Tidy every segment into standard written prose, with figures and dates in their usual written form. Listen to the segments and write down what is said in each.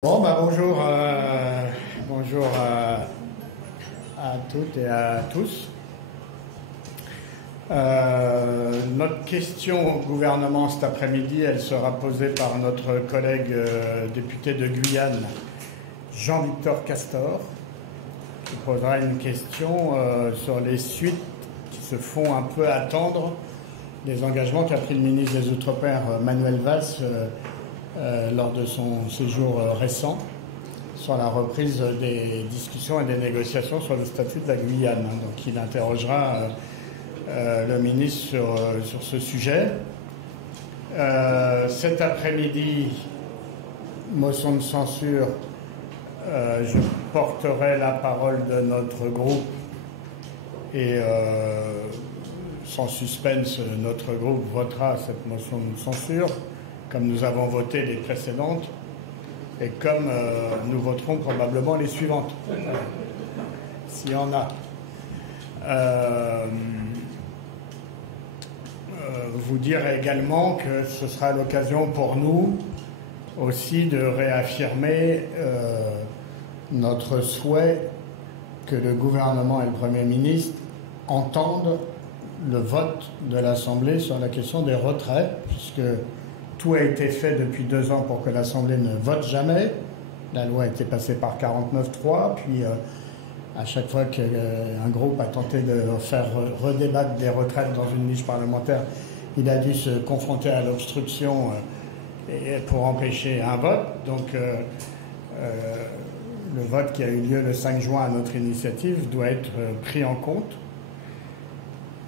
Bon, bonjour, bonjour à toutes et à tous. Notre question au gouvernement cet après-midi, elle sera posée par notre collègue député de Guyane, Jean-Victor Castor, qui posera une question sur les suites qui se font un peu attendre des engagements qu'a pris le ministre des Outre-mer, Manuel Valls, lors de son séjour récent sur la reprise des discussions et des négociations sur le statut de la Guyane. Donc il interrogera le ministre sur ce sujet. Cet après-midi, motion de censure, je porterai la parole de notre groupe et sans suspense, notre groupe votera cette motion de censure, comme nous avons voté les précédentes, et comme nous voterons probablement les suivantes, s'il y en a. Vous dire également que ce sera l'occasion pour nous aussi de réaffirmer notre souhait que le gouvernement et le Premier ministre entendent le vote de l'Assemblée sur la question des retraites, puisque tout a été fait depuis 2 ans pour que l'Assemblée ne vote jamais. La loi a été passée par 49.3, puis à chaque fois qu'un groupe a tenté de faire redébattre des retraites dans une niche parlementaire, il a dû se confronter à l'obstruction pour empêcher un vote. Donc le vote qui a eu lieu le 5 juin à notre initiative doit être pris en compte.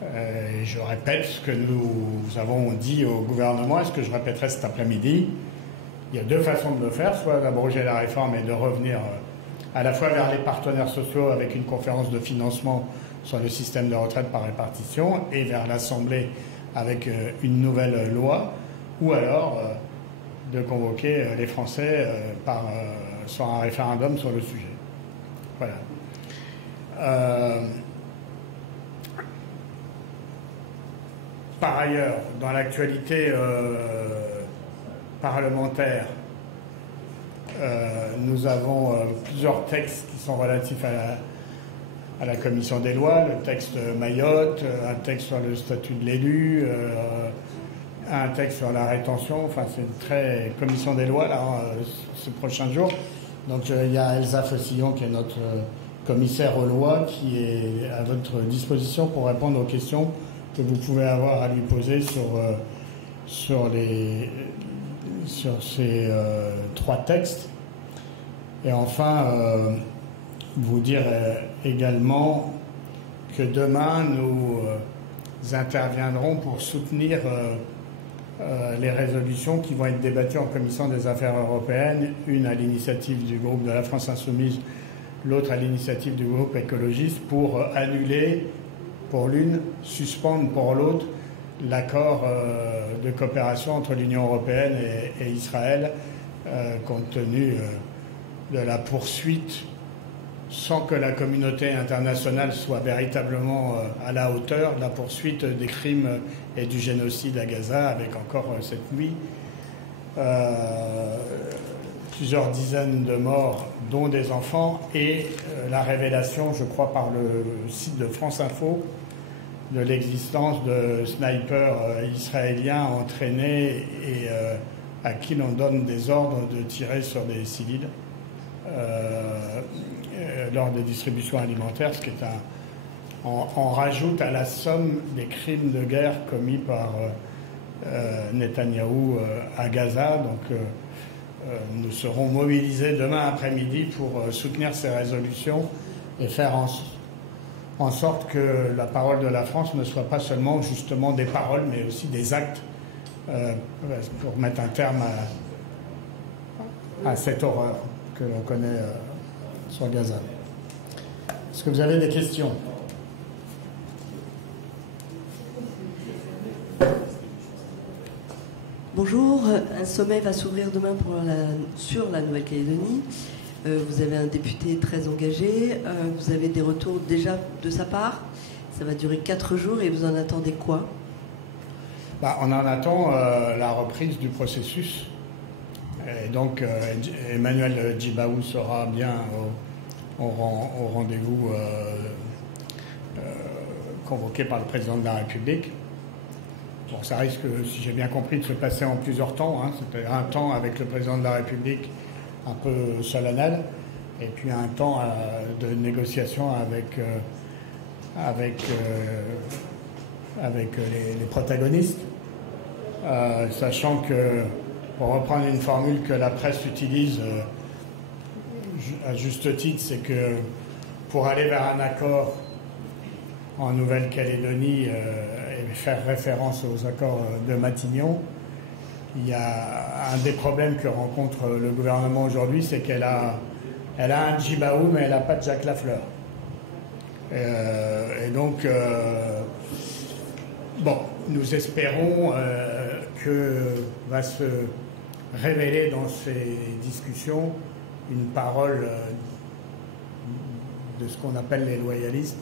Et je répète ce que nous avons dit au gouvernement et ce que je répéterai cet après-midi. Il y a 2 façons de le faire, soit d'abroger la réforme et de revenir à la fois vers les partenaires sociaux avec une conférence de financement sur le système de retraite par répartition et vers l'Assemblée avec une nouvelle loi, ou alors de convoquer les Français sur un référendum sur le sujet. Voilà. Par ailleurs, dans l'actualité parlementaire, nous avons plusieurs textes qui sont relatifs à la commission des lois, le texte Mayotte, un texte sur le statut de l'élu, un texte sur la rétention, enfin c'est une très commission des lois là, ces prochains jours. Donc il y a Elsa Fossillon qui est notre commissaire aux lois qui est à votre disposition pour répondre aux questions que vous pouvez avoir à lui poser sur ces 3 textes. Et enfin, vous dire également que demain, nous interviendrons pour soutenir les résolutions qui vont être débattues en commission des affaires européennes, une à l'initiative du groupe de la France Insoumise, l'autre à l'initiative du groupe écologiste, pour annuler pour l'une, suspendre pour l'autre l'accord de coopération entre l'Union européenne et Israël, compte tenu de la poursuite, sans que la communauté internationale soit véritablement à la hauteur, de la poursuite des crimes et du génocide à Gaza, avec encore cette nuit plusieurs dizaines de morts, dont des enfants, et la révélation, je crois, par le site de France Info, de l'existence de snipers israéliens entraînés et à qui l'on donne des ordres de tirer sur des civils lors des distributions alimentaires, ce qui est on rajoute à la somme des crimes de guerre commis par Netanyahou à Gaza. Donc nous serons mobilisés demain après-midi pour soutenir ces résolutions et faire en sorte que la parole de la France ne soit pas seulement justement des paroles, mais aussi des actes pour mettre un terme à cette horreur que l'on connaît sur Gaza. Est-ce que vous avez des questions ? Bonjour, un sommet va s'ouvrir demain sur la Nouvelle-Calédonie. Vous avez un député très engagé, vous avez des retours déjà de sa part. Ça va durer 4 jours et vous en attendez quoi ? On en attend la reprise du processus Et donc Emmanuel Djibaou sera bien au rendez-vous convoqué par le président de la République. Bon, ça risque, si j'ai bien compris, de se passer en plusieurs temps. C'était un temps avec le président de la République un peu solennel, et puis un temps de négociation avec les protagonistes, sachant que, pour reprendre une formule que la presse utilise à juste titre, c'est que pour aller vers un accord en Nouvelle-Calédonie et faire référence aux accords de Matignon, il y a un des problèmes que rencontre le gouvernement aujourd'hui, c'est qu'elle a un Djibaou, mais elle n'a pas de Jacques Lafleur. Et donc, bon, nous espérons que va se révéler dans ces discussions une parole de ce qu'on appelle les loyalistes,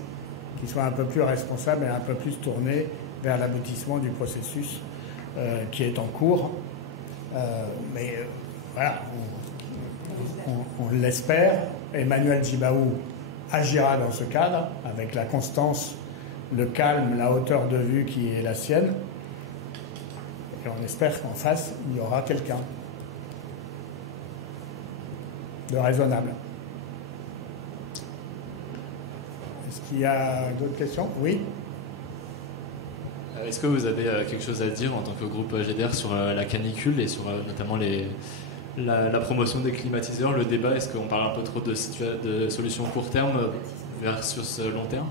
qui soit un peu plus responsable et un peu plus tournée vers l'aboutissement du processus qui est en cours. Mais voilà, on l'espère. Emmanuel Djibaou agira dans ce cadre, avec la constance, le calme, la hauteur de vue qui est la sienne. Et on espère qu'en face, il y aura quelqu'un de raisonnable. Est-ce qu'il y a d'autres questions? Oui. Est-ce que vous avez quelque chose à dire en tant que groupe GDR sur la canicule et sur notamment la promotion des climatiseurs, le débat? Est-ce qu'on parle un peu trop de solutions court terme versus long terme?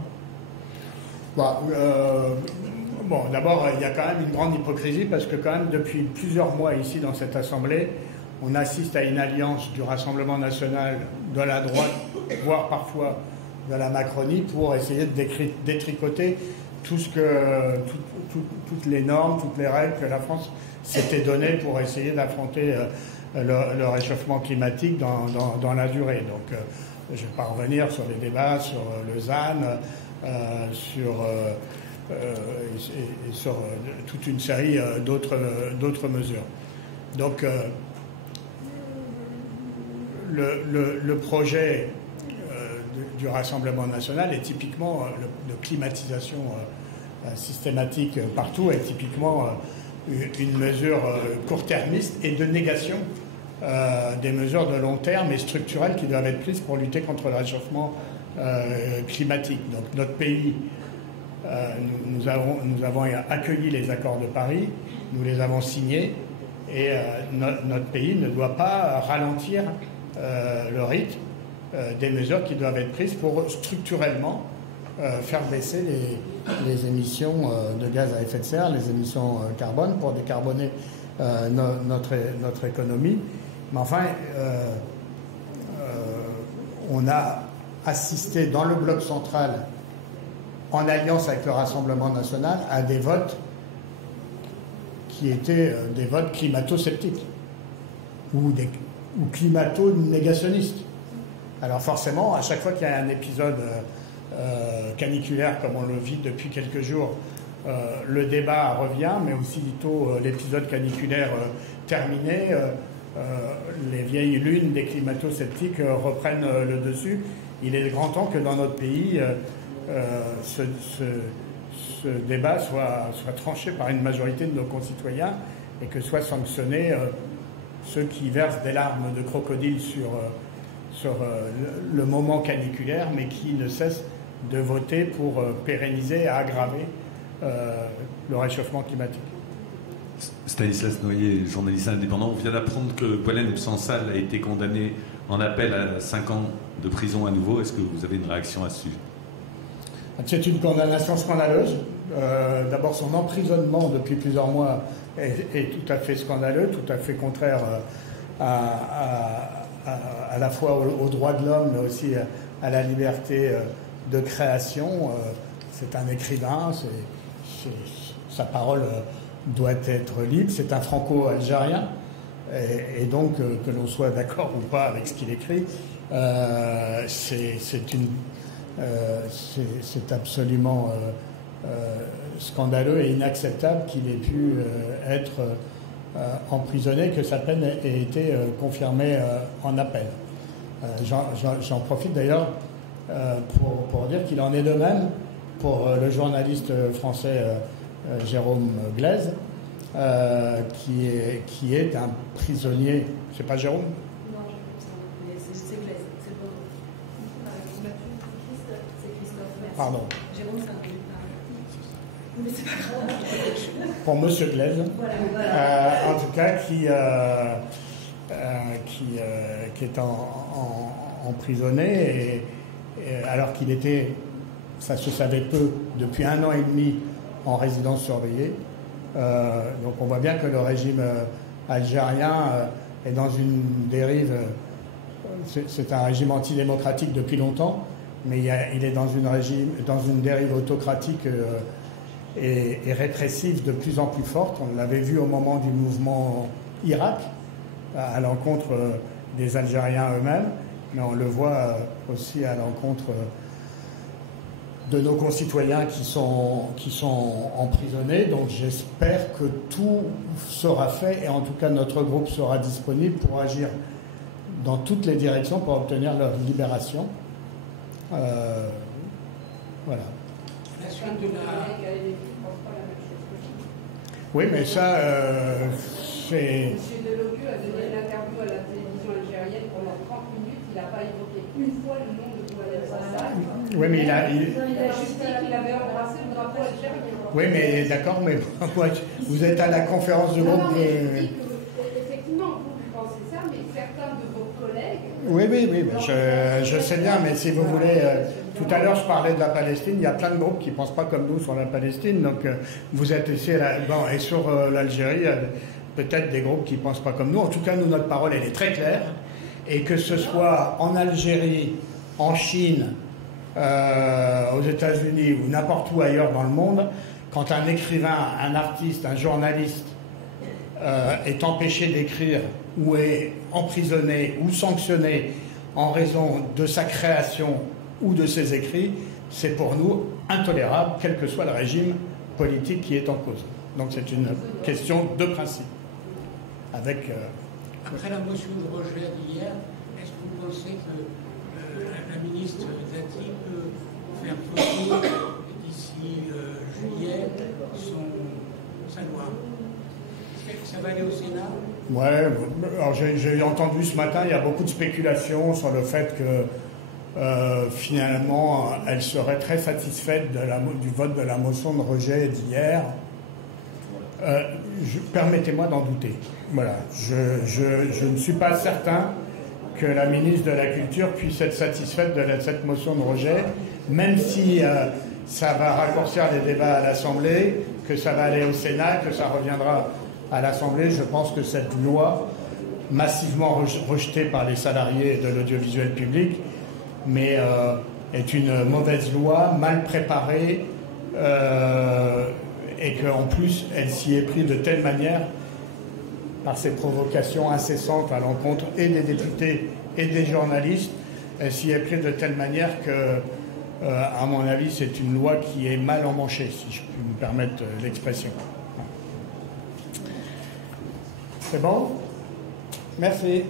Bon, d'abord, il y a quand même une grande hypocrisie parce que quand même depuis plusieurs mois ici dans cette Assemblée, on assiste à une alliance du Rassemblement national, de la droite, voire parfois de la Macronie, pour essayer de détricoter toutes les normes, toutes les règles que la France s'était données pour essayer d'affronter le réchauffement climatique dans la durée. Donc, je ne vais pas revenir sur les débats sur le ZAN, sur toute une série d'autres mesures. Donc, le projet du Rassemblement national est typiquement de climatisation systématique partout, est typiquement une mesure court-termiste et de négation des mesures de long terme et structurelles qui doivent être prises pour lutter contre le réchauffement climatique. Donc notre pays, nous avons accueilli les accords de Paris, nous les avons signés, et notre pays ne doit pas ralentir le rythme des mesures qui doivent être prises pour structurellement faire baisser les émissions de gaz à effet de serre, les émissions carbone, pour décarboner notre économie. Mais enfin, on a assisté dans le bloc central, en alliance avec le Rassemblement national, à des votes qui étaient des votes climato-sceptiques ou climato-négationnistes. Alors forcément, à chaque fois qu'il y a un épisode caniculaire, comme on le vit depuis quelques jours, le débat revient, mais aussitôt l'épisode caniculaire terminé, les vieilles lunes des climato-sceptiques reprennent le dessus. Il est grand temps que dans notre pays, ce débat soit tranché par une majorité de nos concitoyens et que soient sanctionnés ceux qui versent des larmes de crocodile sur le moment caniculaire, mais qui ne cessent de voter pour pérenniser et aggraver le réchauffement climatique. Stanislas Noyer, journaliste indépendant. On vient d'apprendre que Boualem Sansal a été condamné en appel à 5 ans de prison à nouveau. Est-ce que vous avez une réaction à ce sujet? C'est une condamnation scandaleuse. D'abord, son emprisonnement depuis plusieurs mois est tout à fait scandaleux, tout à fait contraire à la fois aux droits de l'homme, mais aussi à la liberté de création. C'est un écrivain, sa parole doit être libre. C'est un franco-algérien, et donc que l'on soit d'accord ou pas avec ce qu'il écrit, c'est absolument scandaleux et inacceptable qu'il ait pu être emprisonné, que sa peine ait été confirmée en appel. J'en profite d'ailleurs pour dire qu'il en est de même pour le journaliste français Jérôme Glaise, qui est un prisonnier. C'est pas Jérôme ? Non, c'est Glaise. C'est Christophe. Pardon. Jérôme, c'est un peu. Mais c'est pas grave. Pour Monsieur Glaise. Voilà. En tout cas, qui est emprisonné, alors qu'il était, ça se savait peu, depuis 1 an et demi en résidence surveillée. Donc on voit bien que le régime algérien est dans une dérive, c'est un régime antidémocratique depuis longtemps, mais il est dans une dérive autocratique et répressive de plus en plus forte. On l'avait vu au moment du mouvement Irak, à l'encontre des Algériens eux-mêmes, mais on le voit aussi à l'encontre de nos concitoyens qui sont emprisonnés. Donc j'espère que tout sera fait, et en tout cas notre groupe sera disponible pour agir dans toutes les directions pour obtenir leur libération. Voilà. La suite de la... Oui, mais ça, c'est... M. Delogu a donné une interview à la télévision algérienne pendant 30 minutes. Il n'a pas évoqué une fois le nom de Boualem Sansal. Oui, mais il a juste dit qu'il avait embrassé le drapeau algérien. Oui, mais d'accord, mais vous êtes à la conférence de groupe. Non, mais je dis que, effectivement, vous pensez ça, mais certains de vos collègues. Oui, mais je sais bien, mais si vous voulez. Tout à l'heure, je parlais de la Palestine. Il y a plein de groupes qui ne pensent pas comme nous sur la Palestine. Donc, vous êtes ici. Et sur l'Algérie, il y a peut-être des groupes qui ne pensent pas comme nous. En tout cas, nous, notre parole, elle est très claire. Et que ce soit en Algérie, en Chine, aux États-Unis ou n'importe où ailleurs dans le monde, quand un écrivain, un artiste, un journaliste est empêché d'écrire ou est emprisonné ou sanctionné en raison de sa création ou de ses écrits, c'est pour nous intolérable, quel que soit le régime politique qui est en cause. Donc c'est une question de principe. Après la motion de rejet d'hier, est-ce que vous pensez que la ministre Dati peut faire voter d'ici juillet sa loi? Ça va aller au Sénat? Ouais, alors j'ai entendu ce matin, il y a beaucoup de spéculations sur le fait que finalement, elle serait très satisfaite du vote de la motion de rejet d'hier. Permettez-moi d'en douter. Voilà. Je ne suis pas certain que la ministre de la Culture puisse être satisfaite de cette motion de rejet, même si ça va raccourcir les débats à l'Assemblée, que ça va aller au Sénat, que ça reviendra à l'Assemblée. Je pense que cette loi, massivement rejetée par les salariés de l'audiovisuel public, mais est une mauvaise loi, mal préparée, et qu'en plus, elle s'y est prise de telle manière, par ses provocations incessantes à l'encontre et des députés et des journalistes, elle s'y est prise de telle manière que, à mon avis, c'est une loi qui est mal emmanchée, si je puis me permettre l'expression. C'est bon ? Merci.